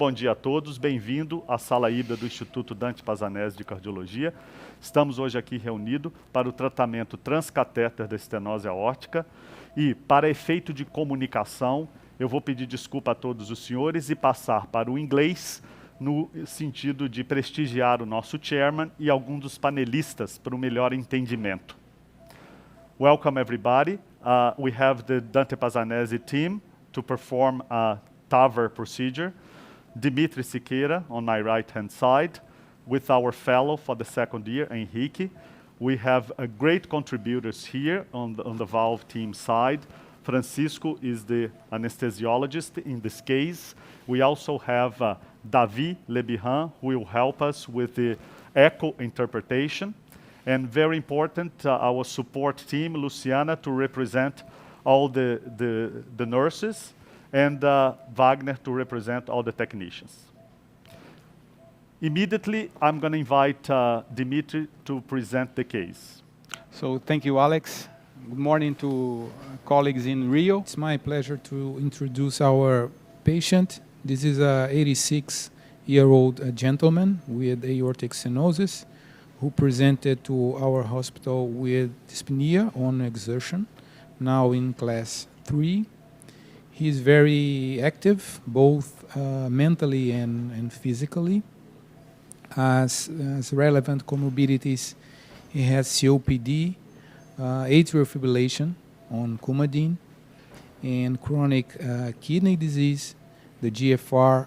bom dia a todos, bem-vindo à sala híbrida do Instituto Dante Pazanese de Cardiologia. Estamos hoje aqui reunidos para o tratamento transcatéter da estenose aórtica e, para efeito de comunicação, eu vou pedir desculpa a todos os senhores e passar para o inglês no sentido de prestigiar o nosso chairman e alguns dos panelistas para um melhor entendimento. Welcome everybody. We have the Dante Pazanese team to perform a TAVR procedure. Dimytri Siqueira on my right-hand side, with our fellow for the second year, Henrique. We have great contributors here on the valve team side. Francisco is the anesthesiologist in this case. We also have Davi Lebihan, who will help us with the echo interpretation. And very important, our support team, Luciana, to represent all the nurses, and Wagner to represent all the technicians. Immediately, I'm going to invite Dimytri to present the case. So thank you, Alex. Good morning to colleagues in Rio. It's my pleasure to introduce our patient. This is a 86-year-old gentleman with aortic stenosis who presented to our hospital with dyspnea on exertion, now in class 3. He is very active, both mentally and physically. As relevant comorbidities, he has COPD, atrial fibrillation on Coumadin, and chronic kidney disease. The GFR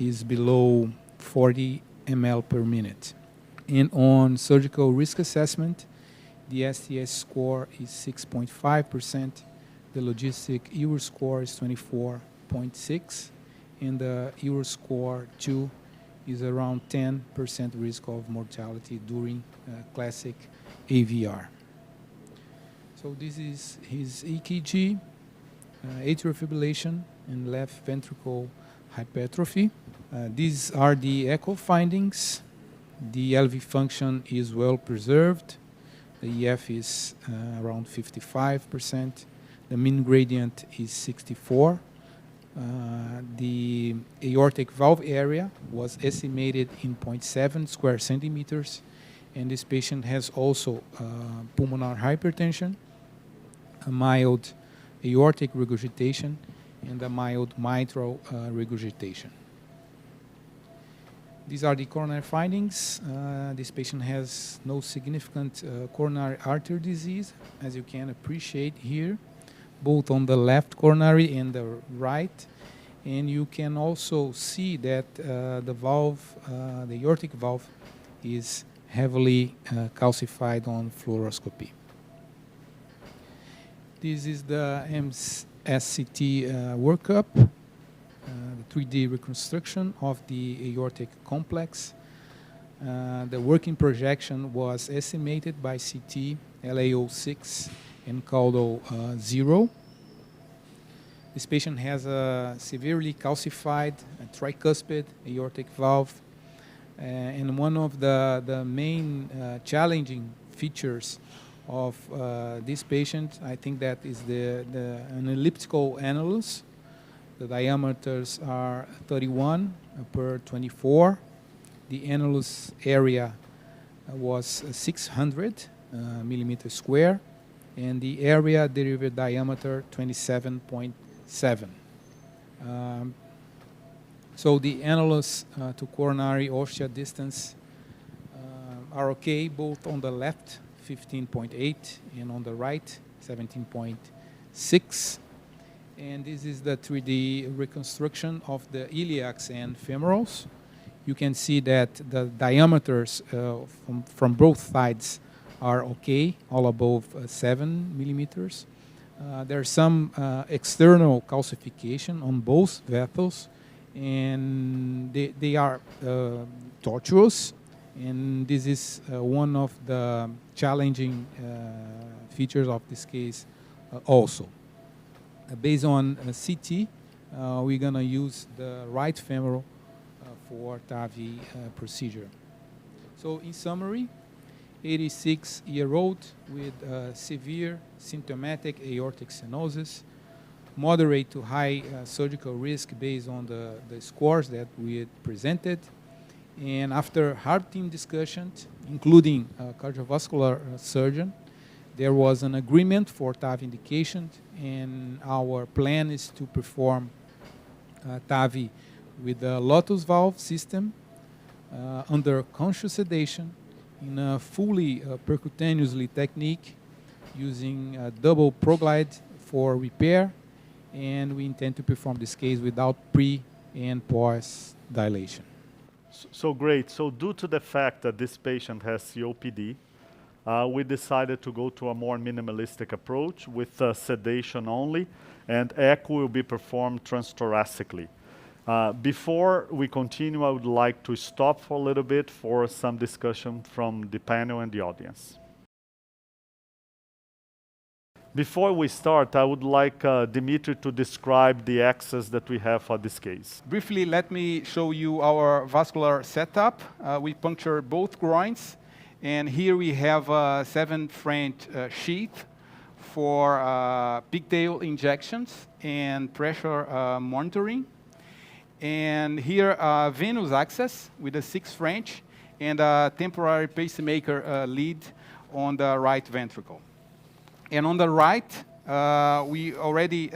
is below 40 ml per minute. And on surgical risk assessment, the STS score is 6.5%. The logistic EUR score is 24.6, and the EUR score 2 is around 10% risk of mortality during classic AVR. So this is his EKG, atrial fibrillation, and left ventricle hypertrophy. These are the echo findings. The LV function is well preserved. The EF is around 55%. The mean gradient is 64. The aortic valve area was estimated in 0.7 square centimeters, and this patient has also pulmonary hypertension, a mild aortic regurgitation, and a mild mitral regurgitation. These are the coronary findings. This patient has no significant coronary artery disease, as you can appreciate here, both on the left coronary and the right. And you can also see that the valve, the aortic valve, is heavily calcified on fluoroscopy. This is the MSCT workup, the 3D reconstruction of the aortic complex. The working projection was estimated by CT LAO6 and caudal 0. This patient has a severely calcified tricuspid aortic valve, and one of the main challenging features of this patient, I think that is an elliptical annulus. The diameters are 31 per 24. The annulus area was 600 millimeters square, and the area derived diameter 27.7. So the annulus to coronary ostia distance are okay, both on the left 15.8 and on the right 17.6. And this is the 3D reconstruction of the iliacs and femorals. You can see that the diameters from both sides are okay, all above 7 millimeters. There's some external calcification on both vessels, and they are tortuous, and this is one of the challenging features of this case also. Based on CT, we're going to use the right femoral for TAVR procedure. So in summary, 86-year-old with severe symptomatic aortic stenosis, moderate to high surgical risk based on the scores that we had presented. And after hard team discussions, including a cardiovascular surgeon, there was an agreement for TAV indication, and our plan is to perform TAV with the LOTUS valve system under conscious sedation in a fully percutaneously technique using a double proglide for repair, and we intend to perform this case without pre and post dilation. So great. So due to the fact that this patient has COPD, we decided to go to a more minimalistic approach with sedation only, and echo will be performed transthoracically. Before we continue, I would like to stop for a little bit for some discussion from the panel and the audience. Before we start, I would like Dimytri to describe the access that we have for this case. Briefly, let me show you our vascular setup. We puncture both groins, and here we have a 7-French sheath for pigtail injections and pressure monitoring. And here Venous Access with a 6-French and a temporary pacemaker lead on the right ventricle. And on the right, we already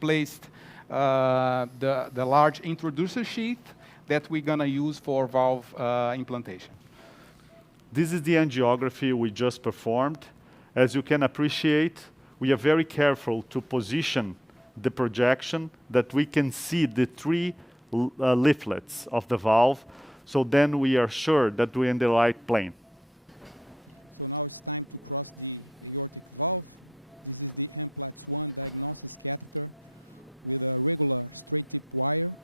placed the large introducer sheath that we're going to use for valve implantation. This is the angiography we just performed. As you can appreciate, we are very careful to position the projection that we can see the 3 leaflets of the valve, so then we are sure that we're in the right plane. So now it's time to cross the aortic valve. This is the M-PLATS1 diagnosis catheter with a regular straight tip wire.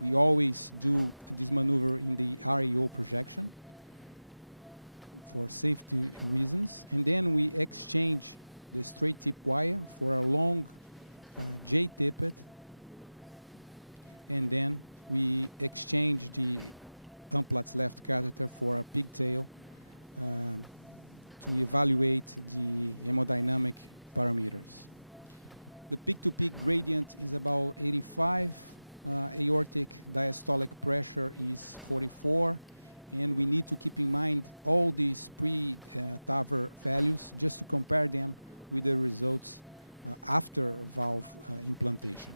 We always do this maneuver in the RAO projection for safety reasons. And then we exchange the straight tip wire for a long J-tippet. And then we exchange the M-PLATS left catheter for a pigtail to evaluate the hemodynamic parameters. The peak-to-peak gradient is about 85. Aortic diastolic pressure is 44. And we need to keep in mind all these pre-TAVR values just to compare them with the results after valve implantation.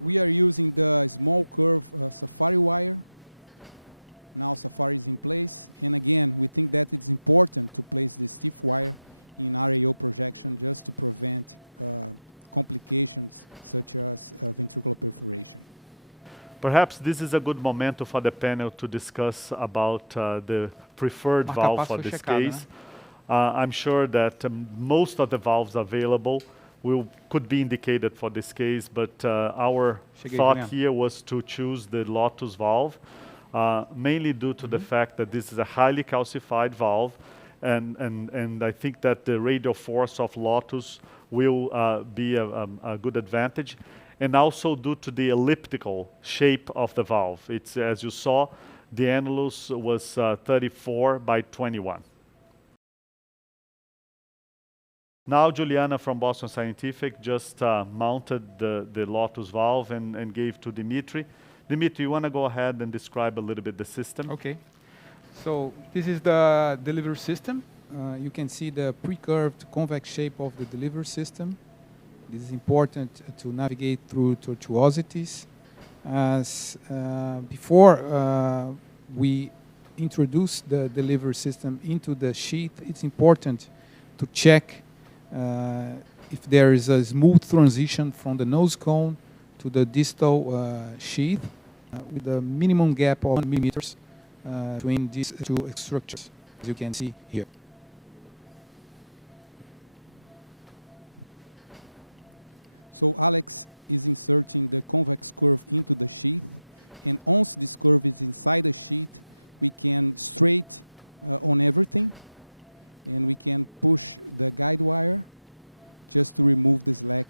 We are using the small curve Safari wire. Now Safari is in place. And again, we think that it's important to place the stiff wire in RAO projection just to prevent complications such as ventricular perforation. Perhaps this is a good moment for the panel to discuss about the preferred valve for this case. I'm sure that most of the valves available could be indicated for this case, but our thought here was to choose the LOTUS valve, mainly due to the fact that this is a highly calcified valve, and I think that the radial force of LOTUS will be a good advantage, and also due to the elliptical shape of the valve. It's, as you saw, the annulus was 34 by 21. Now Juliana from Boston Scientific just mounted the LOTUS valve and gave to Dimytri. Dimytri, you want to go ahead and describe a little bit the system? Okay. So this is the delivery system. You can see the pre-curved convex shape of the delivery system. This is important to navigate through tortuosities. As before we introduce the delivery system into the sheath, it's important to check if there is a smooth transition from the nose cone to the distal sheath with a minimum gap of 1 millimeters between these two structures, as you can see here. So Alex is inserting the convex curve into the sheath, and once this curve is inside the sheath, we can straight on everything, and we can push the guide wire just to remove the slack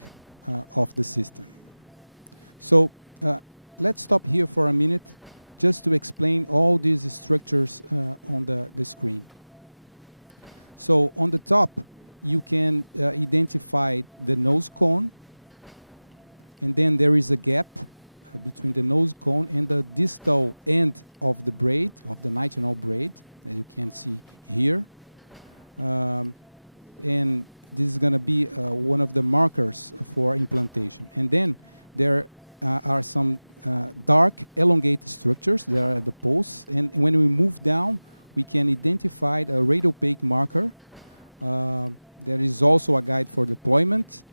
of the system. So let's stop here for a minute just to explain all these structures on the screen. So on the top, you can identify the nose cone, and then there is a gap between the nose cone and the distal end of the braid, of the nitinol braid, as you can see here. And this is going to be one of the markers for implantation. And then there are some dark elongated structures that are at the pulse. And when we move down, we can identify a radiopaque marker. There is also a guide for deployment.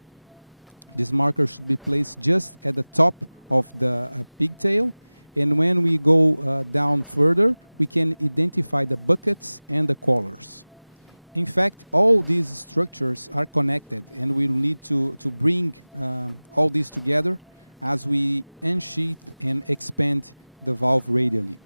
This marker should be placed just at the top of the pigtail. And when we go down further, we can identify the buckets and the collars. In fact, all these structures are connected, and we'll need to bring all these together as we unsheath and expand the valve radially.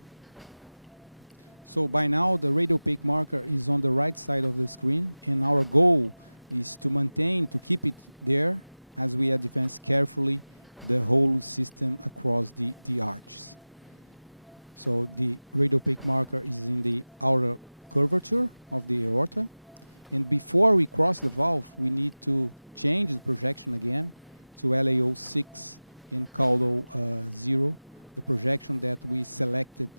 So by now, the radiopaque marker is on the right side of the screen, and our goal is to keep it there as we advance carefully the whole system across the arches. So the radiopaque marker is in the outer curvature of the aorta. And before we cross the valve, we need to change the projection again to LAO6 and Caldo 0, the projection that we selected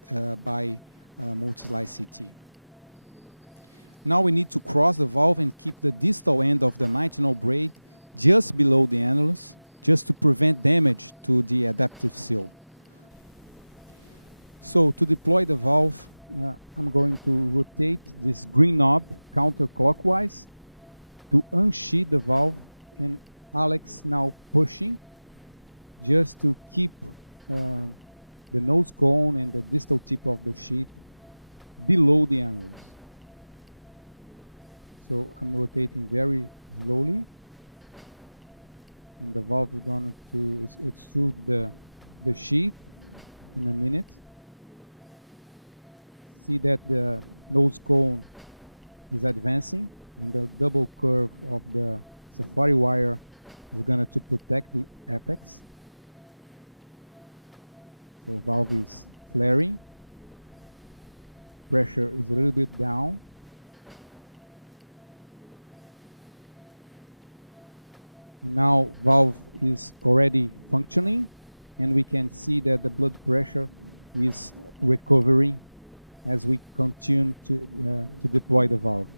by multi-slice CT. Now we need to cross the valve and keep the distal end of the nitinol braid just below the annulus, just to prevent damage to the adaptive seal. So to deploy the valve, I'm going to rotate this green knob counterclockwise to unsheath the valve, and Alex now pushing just to keep the nose cone and the distal tip of the sheath below the annulus. So I'm rotating very slowly, and the valve is going to extrude the sheath in a minute. See that the nose cone is advancing, and the double curve of the safari wire is going to protect the apex. So valve is flaring. Pressure is a little bit down. And now valve is already functioning, and we can see that the blood pressure is recovering as we continue to deploy the valve.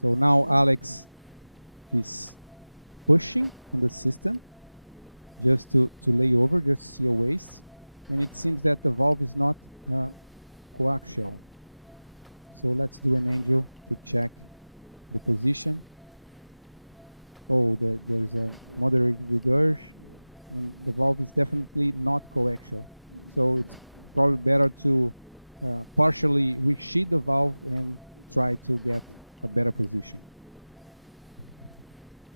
So now Alex is pushing on the system just to lay over, just to see a waste. And it seems that the valve is not coaxial. So let's do an angel to check the position. Oh, there's a moderate regurg, and the valve is definitely not coaxial. So it's probably better to partially resheath the valve and try to get a better position.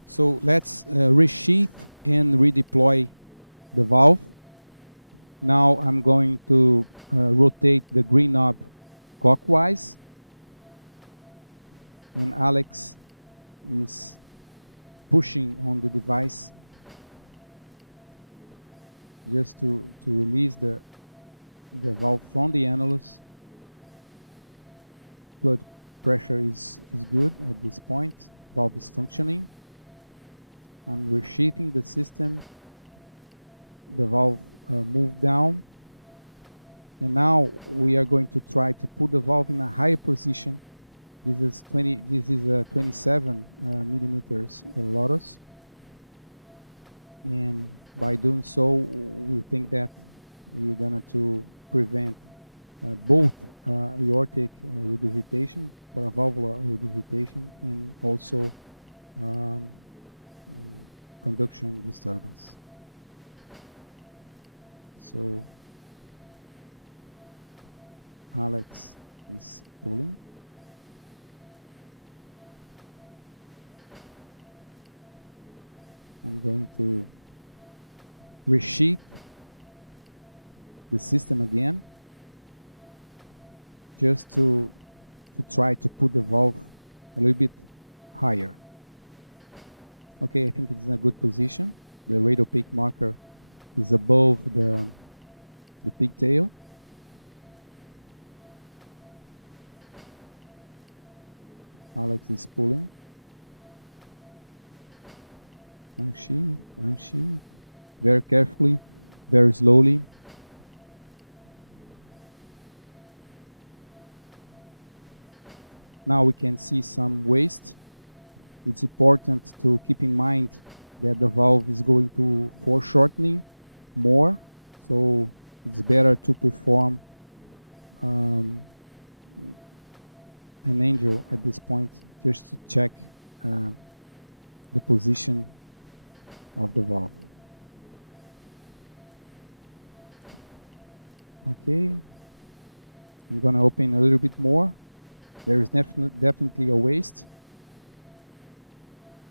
So let's resheath and redeploy the valve. Now I'm going to rotate the green knob clockwise, and Alex is pushing on the device just to release the valve from the annulus. Blood pressure is good at this point. Valve is functioning. I'm resheathing the system. The valve moved down, and now we are going to try to put the valve in a higher position. This is a 27 millimeters LOTUS, and by doing so, we think that we're going to prevent both aortic regurgitation, paravalvular regurgitation, and also conduction disturbance. So Alex is pulling. I'm going to resheath the system again, just to try to put the valve a little bit higher. Okay, I think it's in a good position. The radiopaque marker is above the pigtail. Alex is pulling. Unsheath. Very carefully, very slowly. Now we can see some waste. It's important to keep in mind that the valve is going to foreshortening more, so it's better to perform an angel at this point just to check the position of the valve. Okay, I'm gonna open a little bit more. There is definitely a waste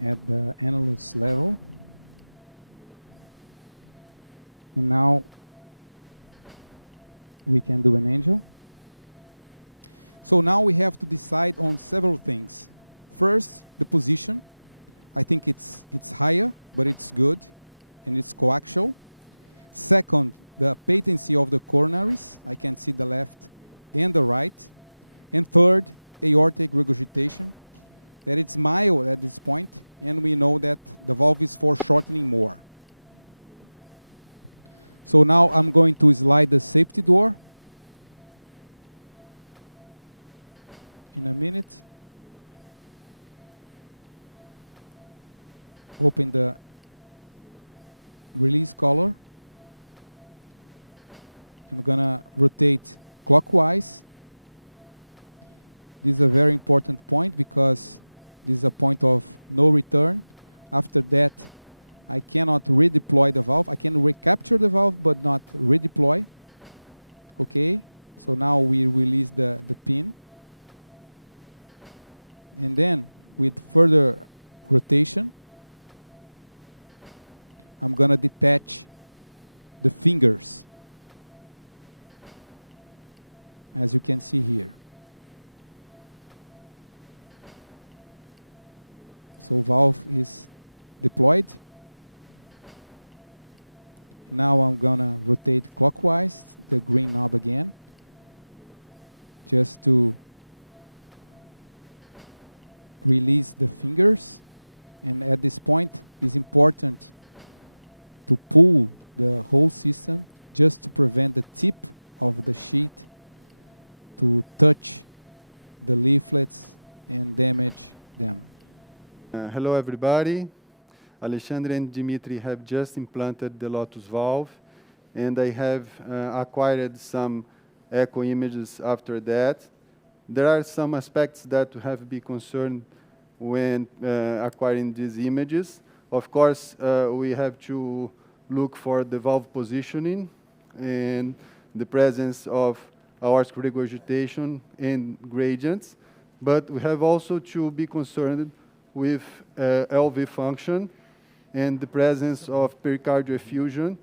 at the annulus level. And now we can do an angel. So now we have to decide on several things. First, the position. I think it's higher, but it's good, and it's coaxial. Second, the patency of the coronaries. I can see the left and the right. And third, aortic regurgitation. That it's mild at this point, and we know that the valve is foreshortening more. So now I'm going to slide the safety door. In a minute. Open the release collar. I'm gonna rotate clockwise. This is a very important point because this is a point of no return. After that, I cannot redeploy the valve. I can recapture the valve, but not redeploy. Okay, so now we release the pin. And then, with further rotation, I'm gonna detach the fingers, as you can see here. So valve is deployed. Now I'm gonna rotate clockwise the green knob again, just to release the fingers. And at this point, it's important to pull the whole system just to prevent the tip of the sheet to touch the leaflets and damage them. Hello everybody. Alexandre and Dimytri have just implanted the LOTUS valve, and I have acquired some echo images after that. There are some aspects that have to be concerned when acquiring these images. Of course, we have to look for the valve positioning and the presence of aortic regurgitation and gradients, but we have also to be concerned with LV function and the presence of pericardial effusion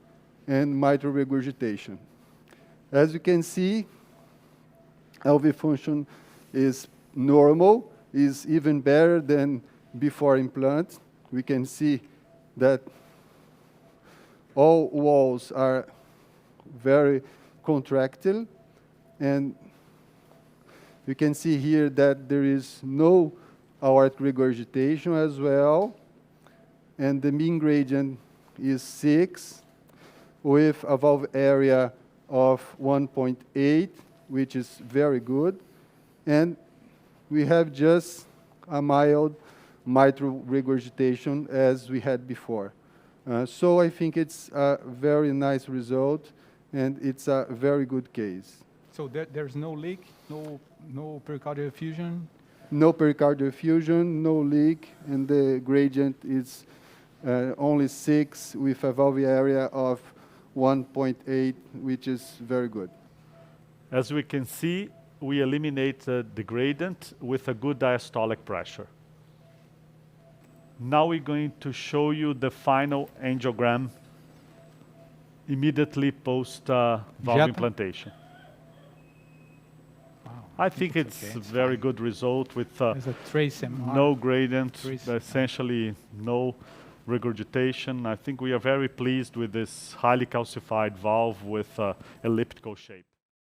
and mitral regurgitation. As you can see, LV function is normal, is even better than before implant. We can see that all walls are very contractile, and you can see here that there is no aortic regurgitation as well, and the mean gradient is 6 with a valve area of 1.8, which is very good, and we have just a mild mitral regurgitation as we had before. So I think it's a very nice result, and it's a very good case. So there's no leak, no pericardial effusion? No pericardial effusion, no leak, and the gradient is only 6 with a valve area of 1.8, which is very good. As we can see, we eliminate the gradient with a good diastolic pressure. Now we're going to show you the final angiogram immediately post valve implantation. Wow, I think it's okay. a very good result with There's a trace MR. no gradient, Trace. essentially no regurgitation. I think we are very pleased with this highly calcified valve with elliptical shape.